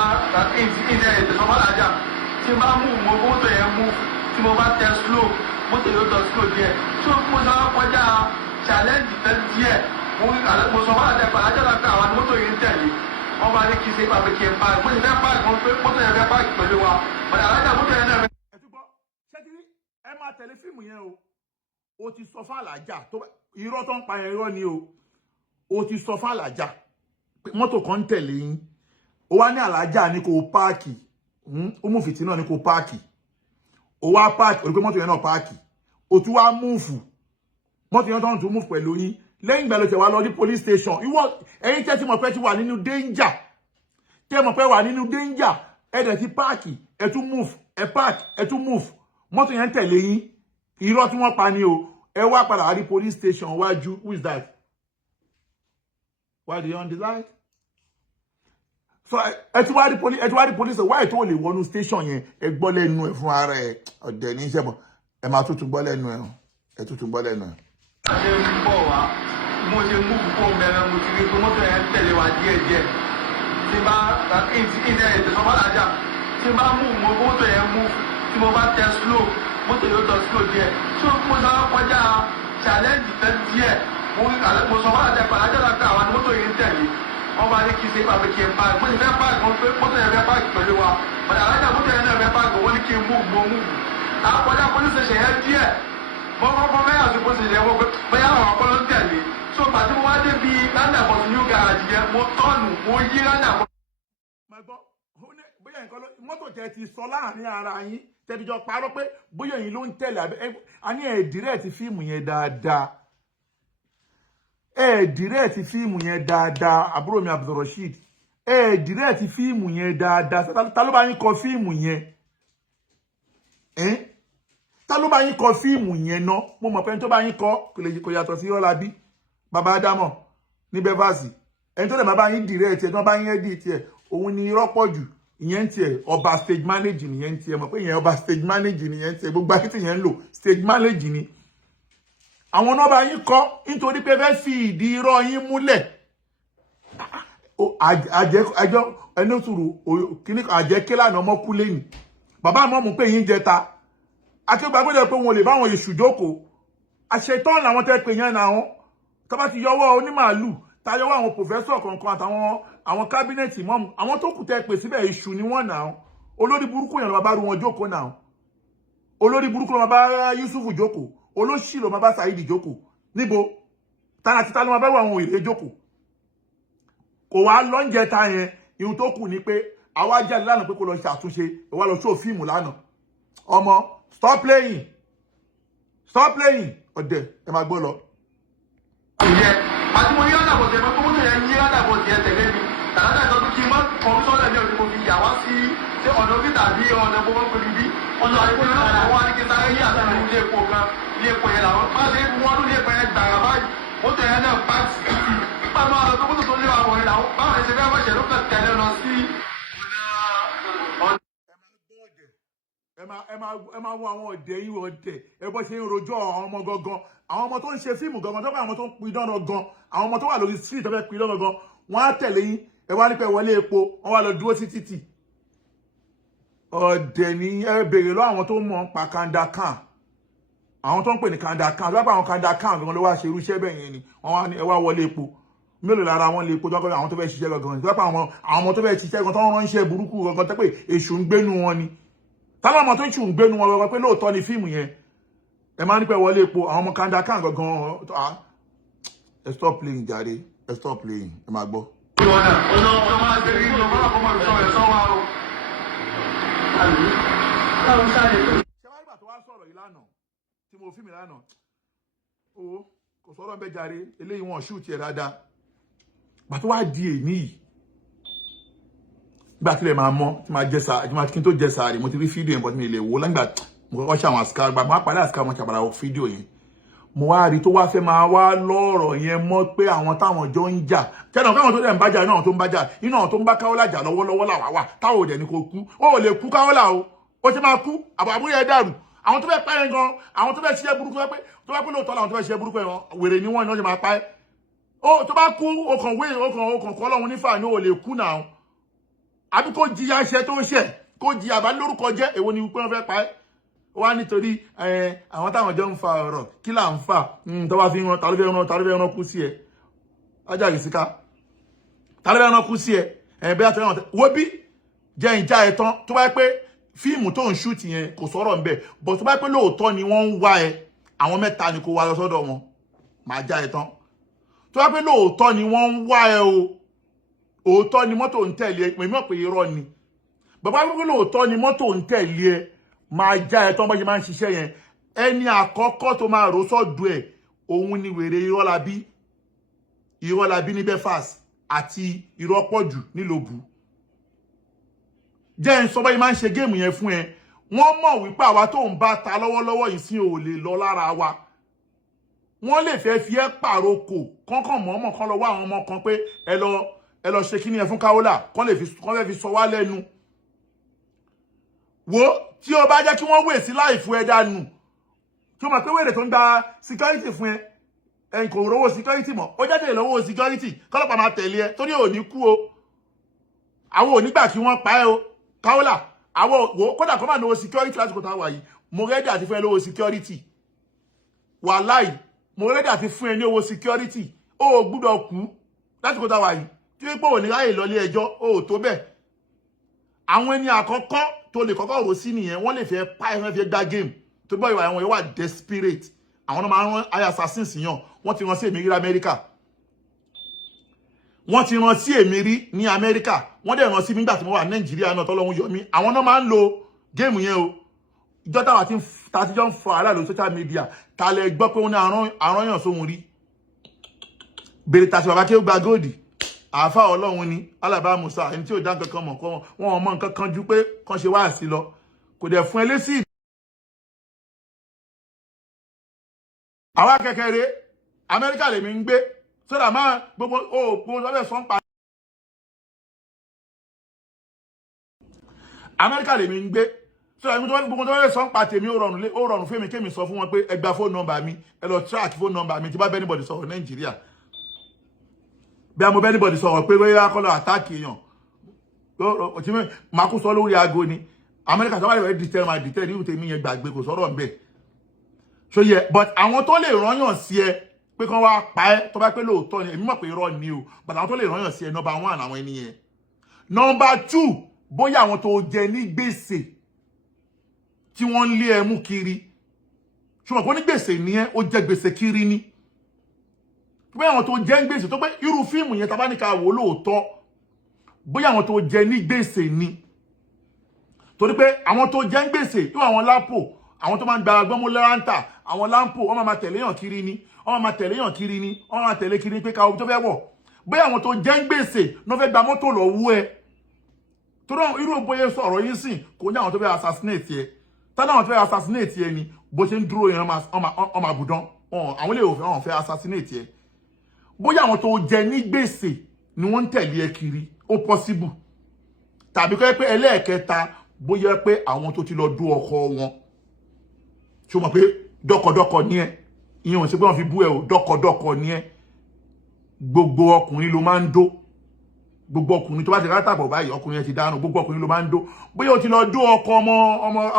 ilẹ̀ ìtẹ̀sọ́mọ́lájà tí n bá mú mọ́tò yẹn mú tí mo bá tẹ slow mọ́tò yóò tọ slow díẹ̀ tí mo sọ kọjá challenge tẹ́ díẹ̀ mo sọ fún àjẹpà àjẹpà àwọn mọ́tò yìí ń tẹ̀lé wọ́n bá ní kí n ṣe pàbí kí n pa mo sì fẹ́ páàkì wọn pé mọ́tò yẹn fẹ́ páàkì pẹ̀lú wa ọ̀dà alájà mọ́tò yẹn náà fẹ́. ẹ tún gbọ́ ṣẹ́kiri ẹ máa tẹ̀lé fíìmù yẹn o ti sọ fún àlàjà tó irọ́ tó ń pa yẹn irọ́ ni o ti sọ fún àlàjà pé mọ́tò kan ń tẹ̀lé yín ó wá ní àlàjà ní kò páàkì ó mú fìtí náà ní kò páàkì ó wá páàkì ó rí pé mọ́tò yẹn náà páàkì ó tún wá múùfù mọ́tò yẹn tó ń tún múùfù pẹ̀lú yín lẹ́yìn ìgbà ló tẹ̀ wá lọ ní police station ìwọ ẹ̀yin tẹ́ tí mọ̀ pé ti wà nínú danger tẹ́ mọ̀ pé wà nínú danger ẹ̀ dẹ̀ ti páàkì ẹ̀ tún múùfù ẹ̀ páàkì ẹ̀ tún múùfù mọ́tò yẹn ń tẹ̀lé yín irọ́ tí wọ́n pa ni o ẹ wá padà wá ní police station wájú who is that while they on the light. So ẹ ti wá rí police why tó lè wọnú station yẹn ẹ gbọ́ lẹ́nu ẹ̀ fún ara ẹ̀ ọ̀dẹ̀ ní iṣẹ́ bọ̀ ẹ máa tún gbọ́ lẹ́nu ẹ̀ ẹ tún gbọ́ lẹ́nu ẹ̀. ṣe ń bọ̀ wá mo ṣe mú púpọ̀ mẹ́rin mo ti rí pé mọ́tò yẹn tẹ̀lé wa díẹ̀díẹ̀ tí bá ìdílé ìtẹ̀sán bàlájà tí bá mú mọ́tò yẹn mú tí mo bá tẹ slow mọ́tò yóò tọ̀ slow díẹ̀ tí mo sọ kọjá challenge tẹ́ díẹ̀ mo sọ bàlájà bàlájà láti àwọn mọ́tò yẹn ń tẹ̀lé wọ́n bá ní kí n ṣe pàpẹ́ kí n páàkì mo sì fẹ́ páàkì wọn pé mọ́tò yẹn fẹ́ páàkì pẹ̀lú wa bàlájà mọ́tò yẹn náà fẹ́ páàkì wọ́n ní kí n mú àkọjá police station yẹn díẹ̀ mo mẹ́yà sí police station yẹn bóyá àwọn ọpọlọ ń tẹ̀lé so pàtí mo wá dé bí lánàá ní new garage yẹn mo tọ́ọ̀nù mo yí lánàá. Bóyá nǹkan mọ́tò tẹ ti sọ láàrin ara yín tẹ́tijọ́ parọ́ pé bóyá yín ló ń tẹ̀lé a ní ẹ̀ẹ́dìrẹ́ẹ̀tì fíìmù yẹn dáadáa ẹ̀ẹ́dìrẹ́ẹ̀tì fíìmù yẹn dáadáa àbúrò mi Abdulrasheed ẹ̀ẹ́dìrẹ́ẹ̀tì fíìmù yẹn dáadáa ta ló bá yín kọ fíìmù yẹn ta ló bá yín kọ fíìmù yẹn ná mo mọ̀ pé ẹni tó bá yín kọ kò yàtọ̀ sí Ọlábí bàbá Ádámọ̀ ní bẹ́fàsì ẹni tó lè má bá yín dìrẹ́ẹ̀tì ẹ̀ tó bá yín ẹ́dìtì ẹ̀ òun ni irọ́ pọ̀ jù ìyẹn tiẹ̀ ọba stage manage nìyẹn tiẹ̀ mọ̀ pé ìyẹn ọba stage manage nìyẹn tiẹ̀ gbogbo ayé tí yẹn ń lò stage manage ni àwọn náà bá yín kọ́ nítorí pé fẹ́ fi ìdí irọ́ yín múlẹ̀ àjọ ẹni sùúrù kíní àjẹké lánàá ọmọ kú lẹ́yìn bàbá àmọ́ mú pé yín jẹta akéwàgbẹ́dẹ̀ pé wọn lè báwọn èṣù jókòó àṣetán làwọn tẹ́ pè yẹn náà wọn tó bá ti yọwọ́ onímàálù tayọwọ́ àwọn pòfẹ́sọ̀ kọ̀ọ̀kan àtàwọn àwọn kábínẹ̀tì mọ́mù àwọn tó kù tẹ́ pè síbẹ̀ èṣù ni wọ́n náà olórí burúkú yẹn ló bá rú wọn jókòó náà olórí burúkú ló bá Yusuf jókòó olóṣì ló bá Saidi jókòó níbo tààtì tá ló bá wà àwọn èrè jókòó kò wá lọ́njẹ ta yẹn ihun tó kù ni pé àwa jáde lánàá pé kó lọ ṣàtúnṣe ìwà lọ ṣó fíìmù lánàá ọmọ stop playing ọ̀dẹ̀ ẹ máa gbọ́ lọ. àti mo ní ọ̀dà bọ̀ tẹ̀lé tó ń tẹ̀lé ní ọ̀dà bọ̀ tẹ̀lé mi tàbí àti ọdún kí n mọ́ kọ̀ọ̀tọ́ lẹ́ni ọdún mo fi yà wá sí ọ̀nà bí tàbí ọ̀nà bó wọ́n pèlú bí ọ̀nà àdìpọ̀ náà àwọn anìkẹta yí àtàrí ilé epo kan ilé epo yẹn làwọn máa ṣe wọ́n ló ilé epo yẹn gbàrà báyìí ó tẹ̀ yẹn náà pàtì pàmò àwọn tó kótó tó lé àwọn yẹn làwọn báwọn ẹ̀ṣẹ̀ bẹ́ẹ̀ wọ́n ṣẹ̀ ló kàn tẹ̀lé lọ sí ẹ máa wo àwọn ọ̀dẹ̀ yìí ọ̀dẹ̀ ẹ bọ́ ṣe ń rojọ́ àwọn ọmọ gangan àwọn ọmọ tó ń ṣe fíìmù gangan tó bá àwọn tó ń pidán gangan àwọn ọmọ tó wà lórí street tó fẹ́ pidán gangan wọ́n á tẹ̀lé yín ẹ wá nípa wọlé epo wọ́n wá lọ dúró sí títì ọ̀dẹ̀ ní ẹ béèrè lọ àwọn tó mọ̀ pa kandakan àwọn tó ń pè ní kandakan tó bá pa àwọn kandakan gangan ló wá ṣe irúṣẹ́ bẹ́ẹ̀ yẹn ni wọ́n wá ní ẹ wá wọlé epo mélòó lára wọn lè kójọ́ àwọn tó fẹ́ ṣiṣẹ́ gangan tó bá pa àwọn ọmọ tó fẹ́ ṣiṣẹ́ gangan tó ń ránṣẹ́ burúkú gangan tó pé èṣù ń gbénu wọn ni táwọn ọmọ tó ń ṣù ń gbénu wọn gangan pé lóòótọ́ ni fíìmù yẹn ẹ máa ń pẹ́ wọlé epo àwọn ọmọ kandakan gangan ẹ stop playing jàre ẹ stop playing ẹ máa gbọ́. ọ̀nà máa gbé ní ọmọ àkọ́mọ́ ìṣọ́ ẹ̀ sọ́wọ́ o. ṣé wàá gbà tó wá sọ̀rọ̀ yìí lánàá tí mo fíìmù lánàá o kò sọ̀rọ̀ bẹ́ẹ̀ jàre eléyìí wọn ṣú tiẹ̀ dáadáa gbà tó wá di èní yìí gbà tí lè máa mọ́ tí máa jẹ sáà tí máa kí n tó jẹ sáà rí mo ti rí fídíò yẹn bọ́ tí mi lè wò lágbà mo kọ́kọ́ ṣe àwọn àsìkò àgbà mo á parí àsìkò àwọn ṣàbàrà fídíò yẹn mo wá rí tó wá fẹ́ máa wá lọ́rọ̀ yẹn mọ́ pé àwọn táwọn jọ ń jà tẹ́nà káwọn tó dẹ̀ ń bájà iná àwọn tó ń bájà iná àwọn tó ń bá Kaola jà lọ́wọ́lọ́wọ́ làwà wà táwọn ò dẹ̀ ní kò kú ó lè kú Kaola o ó ti máa kú àbúrò yẹn dàrú àwọn tó fẹ́ pa yẹn gan àwọn tó fẹ́ ṣiṣẹ́ burúkú tó fẹ́ pé lóòótọ́ làwọn tó fẹ́ ṣiṣẹ́ burúkú yẹn wèrè ni wọ́n iná ṣe máa pa ẹ́ ó tó bá kú okàn kọ́ lọ́hun nífà ní ò lè kú náà àbí kó jìyà iṣẹ́ tó ń ṣẹ̀ kó jìyà bá lórúkọ jẹ́ èwo ni wípé wọ́n fẹ́ pa ẹ́ wá nítorí àwọn táwọn jọ ń fa ọ̀rọ̀ kí là ń fà tó bá fi ń ran ta ló fẹ́ ran kú sí ẹ ajá yìí síká ta ló fẹ́ ran kú sí ẹ bẹ́ẹ̀ àti ẹ̀wọ̀n wo bí jẹ́ ìjà ẹ̀ tán tó bá pé fíìmù tó ń ṣúùtì yẹn kò sọ̀rọ̀ ńbẹ̀ bọ̀ tó bá pé lóòótọ́ ni wọ́n ń wá ẹ àwọn mẹ́ta ni kò wá lọ sọ́dọ̀ wọn máa já ẹ tán tó bá pé lóòótọ́ ni wọ́n ń wá ẹ o òótọ́ ni mọ́tò ń tẹ̀lé ẹ pè mí pé irọ́ ni bàbá pé lóòótọ́ ni mọ́tò ń tẹ̀lé ẹ máa já ẹ tán bá ṣe máa ń ṣiṣẹ́ yẹn ẹni àkọ́kọ́ tó máa rò sọ́dọ̀ ẹ̀ òun ni wèrè Irọ́lábí ní Belfast àti Irọ́pọ̀jù nílòbù jẹ́ ń sọ báyìí máa ń ṣe géèmù yẹn fún ẹ wọ́n mọ̀ wípé àwa tó ń bá ta lọ́wọ́lọ́wọ́ yìí sí ò lè lọ lára wa wọ́n lè fẹ́ fi ẹ́ pàrokò kọ́kàn mọ́mọ́ kan lọ wá àwọn ọmọ kan pé ẹ lọ ṣe kíní ẹ fún Kaola kán fẹ́ fi sọ wá lẹ́nu wo tí o bá jẹ́ kí wọ́n wè sí láìfù ẹ dànù tí o mọ̀ pé wèrè tó ń gba security fún ẹ ẹ̀yìn kò rówó security mọ́ ó jáde lọ́wọ́ security kọ́lọ́pàá máa tẹ̀lé ẹ torí ò ní kú o àwọn ò nígbà kí wọ́n pa ẹ́ o Kaola àwọn wo kódà kó máa lówó security lásìkò tá a wà yìí mo rẹ́dí àti fún ẹ lówó security wàláì mo rẹ́dí àti fún ẹ ní owó security ó gbúdọ̀ kú lásìkò tá a wà yìí tí wípé ò ní ráyè lọlé ẹjọ́ ó tó bẹ́ẹ̀ àwọn ẹni àkọ́kọ́ tó lè kọ́kọ́ rò sí nìyẹn wọ́n lè fẹ́ pa ẹ̀rọ fẹ́ gbá game tó bọ́ ìwà àwọn yẹn wà desperate àwọn náà máa ń rán aya assassins yàn wọ́n ti rán sí èmi rí Amẹ́ríkà wọ́n ti rán sí èmi rí ní Amẹ́ríkà wọ́n dẹ̀ rán sí mi nígbà tí mo wà Nàìjíríà náà tọ́lọ́hún yọ mí àwọn náà máa ń lo game yẹn o ìjọ táwa ti jọ ń fọ aláàlú social media ta lẹ gbọ́ pé wọ́n ní àrányàn sóhun rí bèrè tàṣì bàbá kí ó gba góòdì àáfà Ọlọ́run ni Alaba Musa ẹni tí ò dá nǹkan kan mọ̀ kọ́ wọn mọ nǹkan kan ju pé kan ṣe wá sí lọ kò dẹ̀ fún ẹ lésì. àwa kékeré Amẹ́ríkà lèmi ń gbé sódà máa gbogbo ọbẹ̀ sọ́n pa. Amẹ́ríkà lèmi ń gbé sódà gbogbo ọbẹ̀ sọ́n pa tèmi ó rọrùn fún mi kémi sọ fún wọn pé ẹ gba phone number mi ẹ lọ track phone number mi tí bá bẹ́ẹ̀ anybody sọ̀rọ̀ Nàìjíríà bí a mo bẹ́ẹ̀ anybody sọ̀rọ̀ pé wọ́n yá kọ́ lọ àtáàkì èèyàn máa kó sọ lórí aago ni Amẹ́ríkà tó wà lè dìtẹ́ ní ìwúté mi yẹn gbàgbé kò sọ̀rọ̀ ń bẹ̀ so yẹ but àwọn tó lè rányàn sí ẹ pé kán wá pa ẹ́ tó bá pé lóòótọ́ ni èmi mọ̀ pé irọ́ ni o but àwọn tó lè rányàn sí ẹ number 1 àwọn ẹni yẹn number 2 bóyá àwọn tó jẹ ní gbèsè tí wọ́n ń lé ẹ mú kiri ṣùgbọ́n kó ní gbèsè ní ẹ ó jẹ gbèsè kiri ni bóyá àwọn tó jẹ ní gbèsè tó pé irú fíìmù yẹn tá bá ní ká wò lóòótọ́ bóyá àwọn tó jẹ ní gbèsè ni torí pé àwọn tó jẹ ní gbèsè irú àwọn lápò àwọn tó máa ń gba gbọ́mú lẹ́rántà àwọn lámpò wọ́n máa tẹ̀lé yàn kiri ni wọ́n máa tẹ̀lé yàn kiri ni wọ́n máa tẹ̀lé kiri pé káwọn tó fẹ́ wọ̀ bóyá àwọn tó jẹ́ ń gbèsè náà fẹ́ gba mọ́tò lọ́wọ́ ẹ tó náà irú bóyá sọ̀rọ̀ yín sìn kò ní àwọn tó fẹ́ assassinate ẹ tánà àwọn tó fẹ́ assassinate ẹ ni bó ṣe ń dúró yẹn ọmọ àbùdán àwọn ilé òfin àwọn fẹ́ assassinate ẹ bóyá àwọn tó jẹ́ ní gbèsè ni wọ́n ń tẹ̀lé ẹ kiri ó possible tàbí kọ́ pé ẹlẹ́ẹ̀kẹta bóyá pé àwọn tó ti lọ dú ọkọ wọn ṣó mọ̀ pé dọ́kọ̀dọ́kọ̀ ní ẹ ìyẹn ò sí pé wọ́n fi bú ẹ o dọ́kọ̀dọ́kọ̀ ní ẹ gbogbo ọkùnrin ló máa ń dó gbogbo ọkùnrin tó bá ti rátàbọ̀ báyìí ọkùnrin yẹn ti dánù gbogbo ọkùnrin ló máa ń dó bóyá o ti lọ dó ọkọ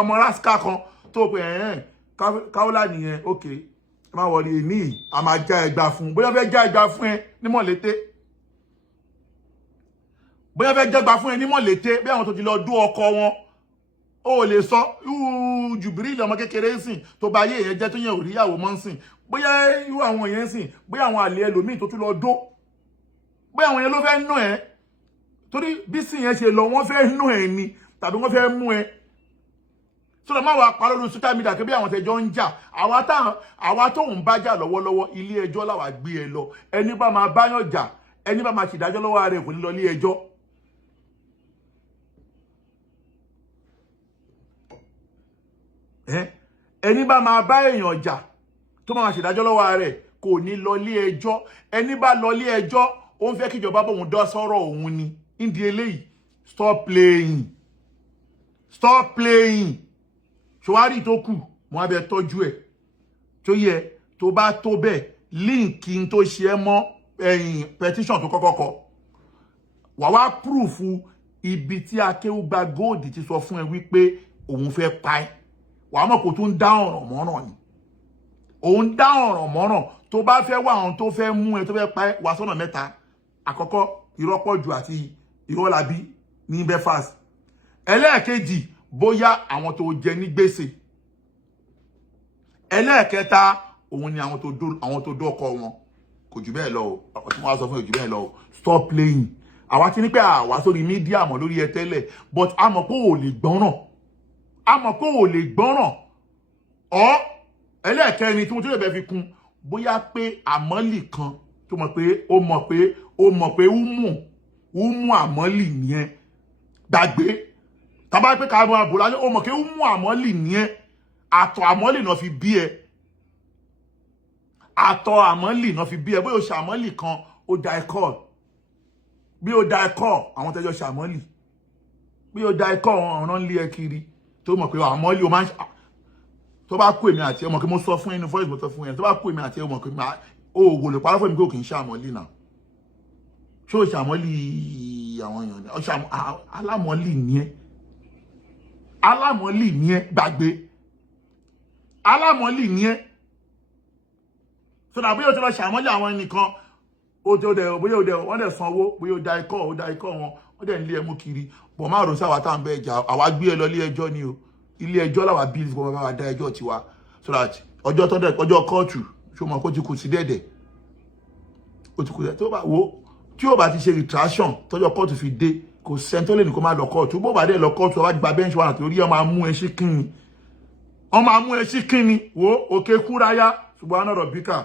ọmọ ráskà kan tó pé Kaola nìyẹn ok má wọlé ní a máa já ẹgbà fún bóyá fẹ́ já ẹgbà fún ẹ ní mọ̀lété bóyá fẹ́ já ẹgbà fún ẹ ní mọ̀lété bí àwọn tó ti lọ dó ọkọ wọn ó lè sọ Jubril ọmọ kékeré sìn tó bá yé yẹn jẹ́ tó yẹn ò ríyàwó mọ́ sìn bóyá irú àwọn yẹn sìn bóyá àwọn àlè ẹlòmíì tó tún lọ dó bóyá àwọn yẹn ló fẹ́ nù ẹ́ torí bí sìn yẹn ṣe lọ wọ́n fẹ́ nù ẹ́ ni tàbí wọ́n fẹ́ mú ẹ sọ́dọ̀ máa wà pa lórí social media pé bí àwọn tẹjọ́ ń jà àwa tó ń bá jà lọ́wọ́lọ́wọ́ ilé ẹjọ́ làwà gbé ẹ lọ ẹni bá máa báyàn jà ẹni bá máa ṣèdájọ́ lọ́wọ́ rẹ̀ kò ní lọ ilé ẹjọ́ ẹni bá máa bá èèyàn jà tó máa ṣèdájọ́ lọ́wọ́ rẹ̀ kò ní lọ ilé ẹjọ́ ẹni bá lọ ilé ẹjọ́ ó ń fẹ́ kí ìjọba bóun dá sọ́rọ̀ òun ni ìdí eléyìí stop playing ṣòwárí tó kù mo á bẹ tọ́jú ẹ̀ tó yẹ tó bá tó bẹ́ẹ̀ líǹkì tó ṣe é mọ́ petition tó kọ́kọ́ kọ wà wá púrùfù ibi tí Akéwùgbà Gold ti sọ fún ẹ wípé òun fẹ́ pa ẹ́ wàá mọ̀ kó tún dá ọ̀ràn mọ́ràn ni òun dá ọ̀ràn mọ́ràn tó bá fẹ́ wá àwọn tó fẹ́ mú ẹ tó fẹ́ pa ẹ́ wá sọ́nà mẹ́ta àkọ́kọ́ ìrọ́pọ̀jù àti ìrọ́labí ní Belfast ẹlẹ́ẹ̀kejì bóyá àwọn tó jẹ ní gbèsè ẹlẹ́ẹ̀kẹta òun ni àwọn tó dó ọkọ wọn kò jù bẹ́ẹ̀ lọ o ọtí wọn á sọ fún ìjù bẹ́ẹ̀ lọ o stop playing àwa ti ní pé àwa sórí mídíà mọ̀ lórí ẹ tẹ́lẹ̀ but a mọ̀ pé ò lè gbọ́ràn ọ́ ẹlẹ́ẹ̀kẹrin tí mo tó lè bẹ́ fi kún bóyá pé àmọ́lì kan tó mọ̀ pé ó mọ̀ pé umu àmọ́lì nìyẹn gbàgbé tàbá pé ká mọ́ àbúrò láyé ó mọ̀ pé umu àmọ́lì nìyẹn àtọ̀ àmọ́lì náà fi bí ẹ àtọ̀ àmọ́lì náà fi bí ẹ bóyá o ṣàmọ́lì kan ó da ẹ̀kọ́ bí ó da ẹ̀kọ́ àwọn tẹ́jọ́ ṣàmọ́lì bí ó da ẹ̀kọ́ ọ̀ràn lé ẹ kiri tó mọ̀ pé àmọ́lì o máa ń tó bá kú èmi àti ọmọ kí mo sọ fún ẹni voice mo sọ fún ẹni tó bá kú èmi àti ọmọ kí o wò lè parọ́ fún mi pé o kì í ṣàmọ́lì náà ṣé o ṣàmọ́lì àwọn èèyàn ni alámọ́lì ni ẹ alámọ́lì ni ẹ gbàgbé alámọ́lì ni ẹ sọdà bóyá o ti lọ ṣàmọ́lì àwọn ẹnìkan o ti dẹ̀ bóyá o dẹ̀ wọ́n dẹ̀ sanwó bóyá o da ikọ́ wọn wọ́n dẹ̀ ń lé ẹmú kiri bọ̀ máa rò sáwà tá à ń bẹ ẹja àwa gbé ẹ lọ ilé ẹjọ́ ni o ilé ẹjọ́ làwà bí ìfowópamọ́ bá wa dá ẹjọ́ tiwa so that ọjọ́ kóòtù ṣó mọ̀ kó ti kù sí dẹ̀dẹ̀ ó ti kù dẹ̀ tó bá wo tí ó bá ti ṣe retraction tọ́jọ́ kóòtù fi dé kò sẹ́ni tó lè ní kó má lọ kóòtù bó bá dé lọ kóòtù ọba gba bẹ́ńṣì wà torí ọmọ amú ẹ sí kínni wo òkè kúráyá ṣùgbọ́n anọ̀rọ̀ bíkà